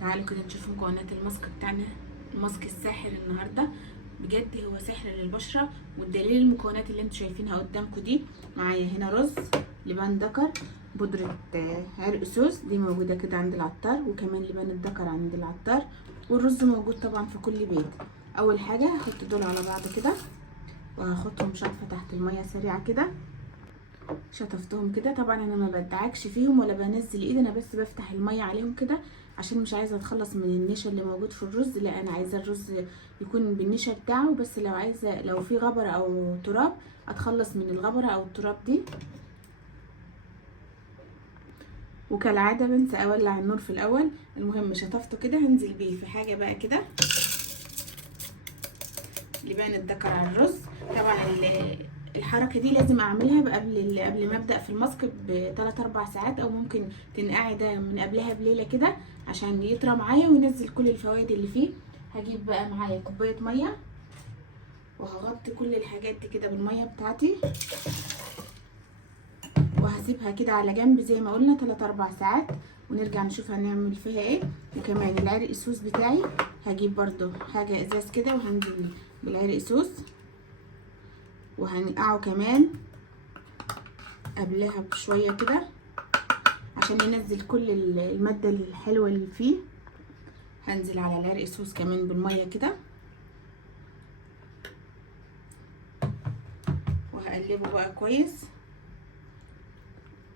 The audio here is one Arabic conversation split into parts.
تعالوا كده نشوف مكونات الماسك بتاعنا. الماسك الساحر النهارده بجد هو سحر للبشره، والدليل المكونات اللي انتوا شايفينها قدامكم دي. معايا هنا رز، لبان دكر، بودره عرق سوس دي موجوده كده عند العطار، وكمان لبان الدكر عند العطار، والرز موجود طبعا في كل بيت. اول حاجه هحط دول على بعض كده، وهاخدهم شطفه تحت الميه سريعه كده. شطفتهم كده. طبعا انا ما بدعكش فيهم ولا بنزل ايدي، انا بس بفتح الميه عليهم كده عشان مش عايزه اتخلص من النشا اللي موجود في الرز. لا، انا عايزه الرز يكون بالنشا بتاعه بس، لو في غبره او تراب اتخلص من الغبره او التراب دي. وكالعاده بنسى اولع النور في الاول. المهم شطفته كده، هنزل بيه في حاجه بقى كده، لبان الدكر على الرز. طبعا الحركه دي لازم اعملها قبل ما ابدا في الماسك ب3 4 ساعات، او ممكن تنقعي ده من قبلها بليله كده عشان يطرى معايا وينزل كل الفوائد اللي فيه. هجيب بقى معايا كوبايه ميه، وهغطي كل الحاجات دي كده بالميه بتاعتي، وهسيبها كده على جنب زي ما قلنا 3 4 ساعات، ونرجع نشوف هنعمل فيها ايه. وكمان العرق السوس بتاعي هجيب برضو حاجه ازاز كده، وهنزل بالعرق سوس، وهنقعه كمان قبلها بشويه كده عشان ينزل كل الماده الحلوه اللي فيه. هنزل على العرق صوص كمان بالميه كده، وهقلبه بقى كويس.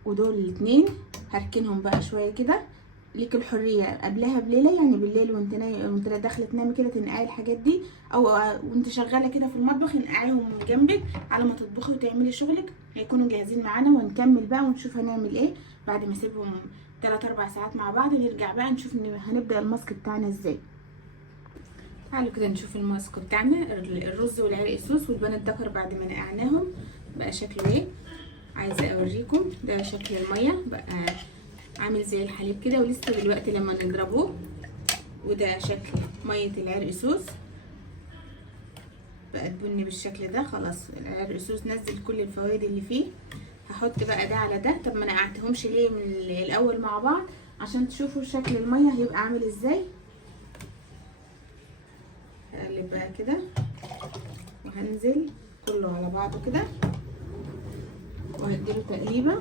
ودول الاتنين هركنهم بقى شويه كده. ليك الحريه قبلها بليله، يعني بالليل وانت داخله تنامي كده تنقعي الحاجات دي، او وانت شغاله كده في المطبخ انقعيهم من جنبك على ما تطبخي وتعملي شغلك، هيكونوا جاهزين معانا. ونكمل بقى ونشوف هنعمل ايه بعد ما اسيبهم 3 4 ساعات مع بعض. نرجع بقى نشوف هنبدا الماسك بتاعنا ازاي. تعالوا كده نشوف الماسك بتاعنا. الرز والعرق السوس واللبان الدكر بعد ما نقعناهم بقى شكله ايه. عايزه اوريكم ده شكل الميه بقى عامل زي الحليب كده، ولسه دلوقتي لما نضربوه. وده شكل ميه العرق سوس بقت بني بالشكل ده. خلاص العرق سوس نزل كل الفوائد اللي فيه. هحط بقى ده على ده. طب ما نقعتهمش ليه من الاول مع بعض؟ عشان تشوفوا شكل الميه هيبقى عامل ازاي. هقلب بقى كده، وهنزل كله على بعضه كده، وهديله تقليبه،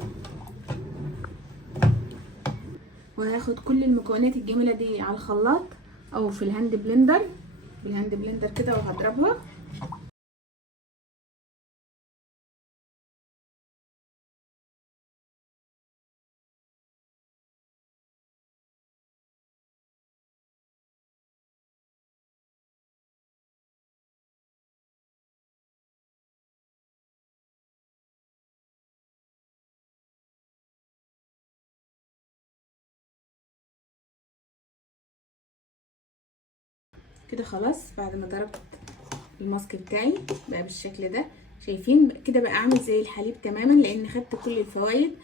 وهاخد كل المكونات الجميله دي على الخلاط او في الهاند بلندر، بالهاند بلندر كده، وهضربها. كده خلاص بعد ما ضربت الماسك بتاعي بقى بالشكل ده. شايفين كده بقى عامل زي الحليب تماما، لان خدت كل الفوائد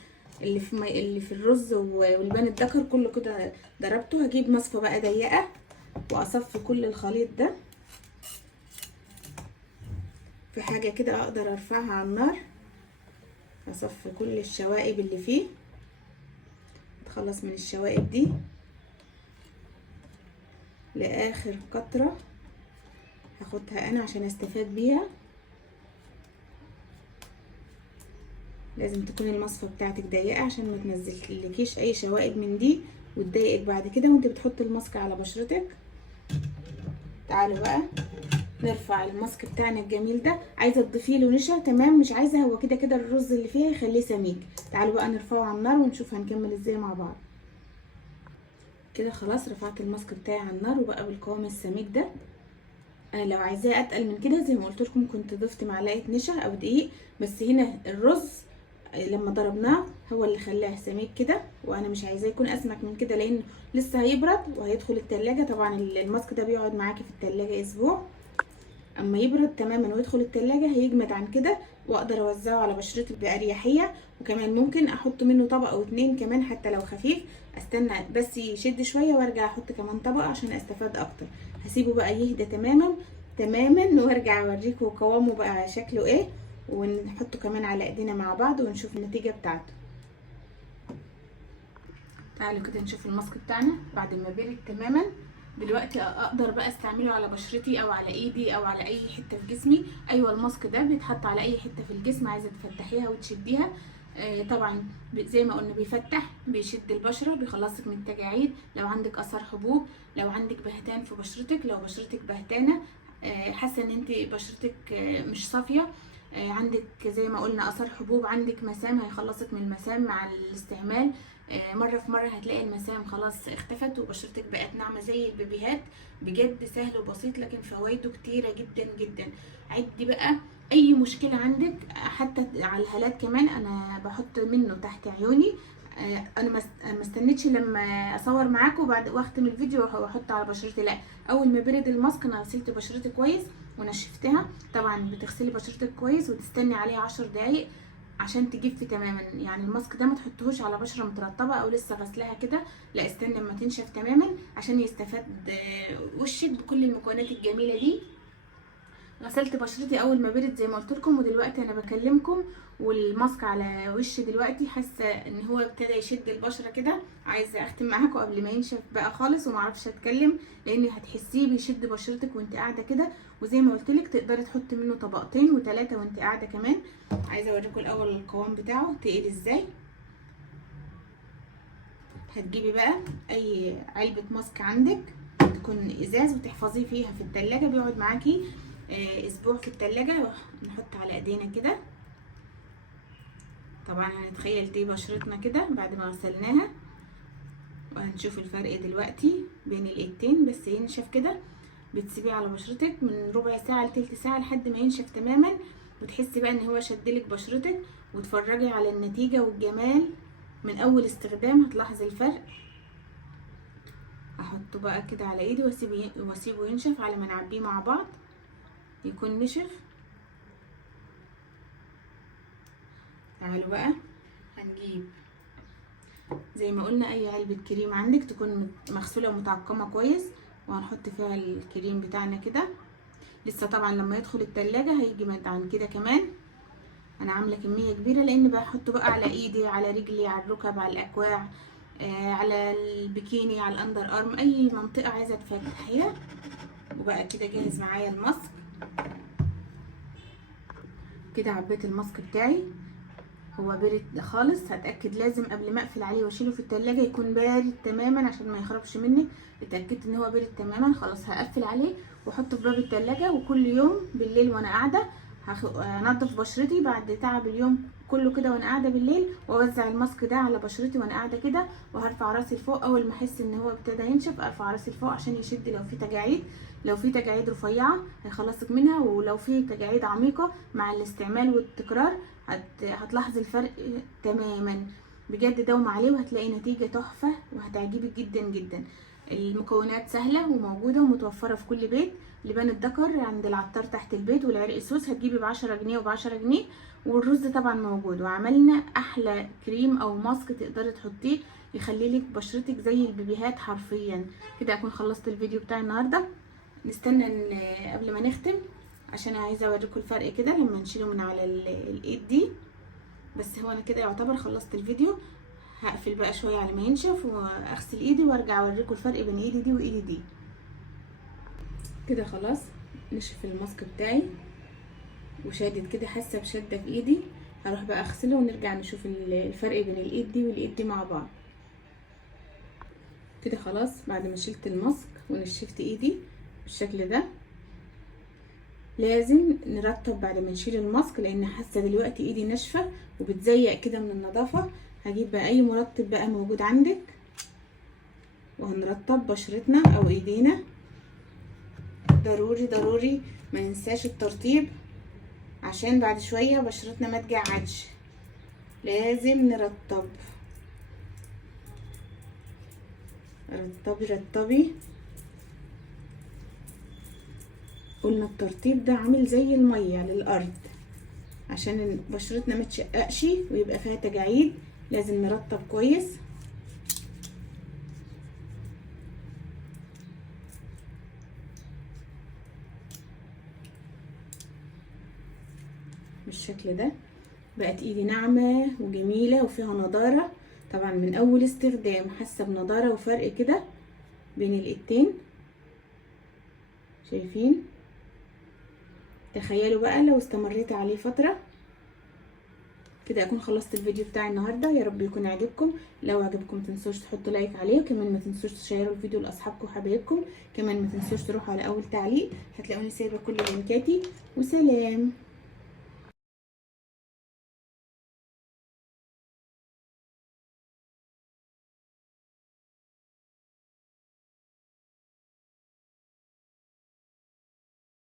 اللي في الرز واللبان الدكر كله كده ضربته. هجيب مصفى بقى ضيقه واصفي كل الخليط ده في حاجه كده اقدر ارفعها على النار. اصفي كل الشوائب اللي فيه، اتخلص من الشوائب دي لاخر قطره هاخدها انا عشان استفاد بيها. لازم تكون المصفى بتاعتك ضيقه عشان ما تنزلكيش اي شوائب من دي وتضايقك بعد كده وانت بتحطي الماسك على بشرتك. تعالوا بقى نرفع الماسك بتاعنا الجميل ده. عايزه تضيفي له نشا تمام، مش عايزه هو كده كده الرز اللي فيها يخليه سميك. تعالوا بقى نرفعه على النار ونشوف هنكمل ازاي مع بعض. كده خلاص رفعت الماسك بتاعي على النار وبقى بالقوام السميك ده. انا لو عايزاه اتقل من كده زي ما قلت لكم كنت ضفت معلقه نشا او دقيق، بس هنا الرز لما ضربناه هو اللي خلاه سميك كده، وانا مش عايزاه يكون اسمك من كده لان لسه هيبرد وهيدخل التلاجة. طبعا الماسك ده بيقعد معاكي في التلاجة اسبوع. اما يبرد تماما ويدخل التلاجة هيجمد عن كده، واقدر اوزعه على بشرتي باريحيه. وكمان ممكن احط منه طبقه او 2 كمان حتى لو خفيف، استنى بس يشد شويه وارجع احط كمان طبقه عشان استفاد اكتر. هسيبه بقى يهدى تماما تماما وارجع اوريكم قوامه بقى شكله ايه، ونحطه كمان على ايدينا مع بعض ونشوف النتيجه بتاعته. تعالوا كده نشوف الماسك بتاعنا بعد ما برد تماما. دلوقتي اقدر بقى استعمله على بشرتي او على ايدي او على اي حته في جسمي. ايوه الماسك ده بيتحط على اي حته في الجسم عايزه تفتحيها وتشديها. طبعا زي ما قلنا بيفتح، بيشد البشره، بيخلصك من التجاعيد لو عندك اثار حبوب، لو عندك بهتان في بشرتك، لو بشرتك بهتانه، حاسه ان انت بشرتك مش صافيه، عندك زي ما قلنا اثار حبوب، عندك مسام، هيخلصك من المسام مع الاستعمال. مره في مره هتلاقي المسام خلاص اختفت وبشرتك بقت ناعمه زي البيبيهات. بجد سهل وبسيط لكن فوائده كتيره جدا جدا. عدي بقى اي مشكله عندك، حتى على الهالات كمان انا بحط منه تحت عيوني. انا ما استنيتش لما اصور معاكم بعد واختم الفيديو واحط على بشرتي، لا، اول ما برد الماسك انا غسلت بشرتي كويس ونشفتها. طبعا بتغسلي بشرتك كويس وتستني عليها 10 دقايق عشان تجف تماما. يعني الماسك ده ما تحطهوش على بشره مترطبه او لسه غسلاها كده، لا، استنى لما تنشف تماما عشان يستفاد وشك بكل المكونات الجميله دي. غسلت بشرتي اول ما برد زي ما قلت لكم، ودلوقتي انا بكلمكم والماسك على وشي دلوقتي حاسه ان هو ابتدى يشد البشره كده. عايزه اختم معاكم قبل ما ينشف بقى خالص وما اعرفش اتكلم، لان هتحسيه بيشد بشرتك وانت قاعده كده. وزي ما قلت لك تقدري تحطي منه طبقتين وثلاثه وانت قاعده كمان. عايزه اوريكم الاول القوام بتاعه تقيل ازاي. هتجيبي بقى اي علبه ماسك عندك تكون ازاز وتحفظيه فيها في التلاجة، بيقعد معاكي اسبوع في التلاجة. نحط على ايدينا كده. طبعا هنتخيل دي بشرتنا كده بعد ما غسلناها، وهنشوف الفرق دلوقتي بين الايدتين. بس ينشف كده بتسيبيه على بشرتك من ربع ساعه لتلت ساعه لحد ما ينشف تماما، وتحسي بقى ان هو شدلك بشرتك، وتفرجي على النتيجه والجمال من اول استخدام. هتلاحظي الفرق. احطه بقى كده على ايدي واسيبه ينشف على ما نعبيه مع بعض يكون نشف. تعالوا بقى هنجيب زي ما قلنا اي علبة كريم عندك تكون مغسولة ومتعقمة كويس، وهنحط فيها الكريم بتاعنا كده. لسه طبعا لما يدخل التلاجة هيجي عن كده كمان. انا عاملة كمية كبيرة لان بحطه بقى على ايدي، على رجلي، على الركب، على الاكواع، على البكيني، على الاندر ارم، اي منطقة عايزة تفتحيها. وبقى كده جاهز معايا الماسك. كده عبيت الماسك بتاعي، هو بارد خالص. هتاكد لازم قبل ما اقفل عليه واشيله في التلاجة يكون بارد تماما عشان ما يخربش منك. اتاكدت ان هو بارد تماما خلاص هقفل عليه واحطه في باب التلاجة. وكل يوم بالليل وانا قاعده انضف بشرتي بعد تعب اليوم كله كده وانا قاعده بالليل، واوزع الماسك ده على بشرتي وانا قاعده كده. وهرفع راسي لفوق اول ما احس ان هو ابتدى ينشف، ارفع راسي لفوق عشان يشد لو في تجاعيد. لو في تجاعيد رفيعه هيخلصك منها، ولو في تجاعيد عميقه مع الاستعمال والتكرار هتلاحظي الفرق تماما. بجد داوم عليه وهتلاقي نتيجه تحفه وهتعجبك جدا جدا. المكونات سهله وموجوده ومتوفره في كل بيت. لبان الدكر عند العطار تحت البيت، والعرق السوس هتجيبي ب10 جنيه وب10 جنيه، والرز طبعا موجود. وعملنا احلى كريم او ماسك تقدري تحطيه يخلي لك بشرتك زي البيبيهات حرفيا. كده اكون خلصت الفيديو بتاع النهارده. نستنى قبل ما نختم عشان عايزه اوريكم الفرق كده لما نشيله من على الايد دي. بس هو انا كده يعتبر خلصت الفيديو. هقفل بقى شويه على ما ينشف واغسل ايدي وارجع اوريكم الفرق بين ايدي دي وايدي دي. كده خلاص نشف الماسك بتاعي وشادد كده، حاسه بشده في ايدي. هروح بقى اغسله ونرجع نشوف الفرق بين الايد دي والايد دي مع بعض. كده خلاص بعد ما شلت الماسك ونشفت ايدي بالشكل ده. لازم نرطب بعد ما نشيل الماسك لان حاسه دلوقتي ايدي ناشفه وبتزيق كده من النظافه. هجيب بقى اي مرطب بقى موجود عندك وهنرطب بشرتنا او ايدينا. ضروري ضروري ما ننساش الترطيب عشان بعد شويه بشرتنا ما تجعدش. لازم نرطب. رطبي رطبي. قلنا الترطيب ده عامل زي الميه للارض عشان بشرتنا ما تشققش ويبقى فيها تجاعيد. لازم نرطب كويس. بالشكل ده بقت ايدي ناعمه وجميله وفيها نضاره طبعا من اول استخدام حاسه بنضاره وفرق كده بين الايدتين، شايفين؟ تخيلوا بقى لو استمريت عليه فتره. كده اكون خلصت الفيديو بتاعي النهارده، يا رب يكون عجبكم. لو عجبكم متنسوش تحطوا لايك عليه، وكمان ما تنسوش تشيروا الفيديو لاصحابكم وحبايبكم. كمان ما تنسوش تروحوا على اول تعليق هتلاقوني سايبه كل لينكاتي. وسلام.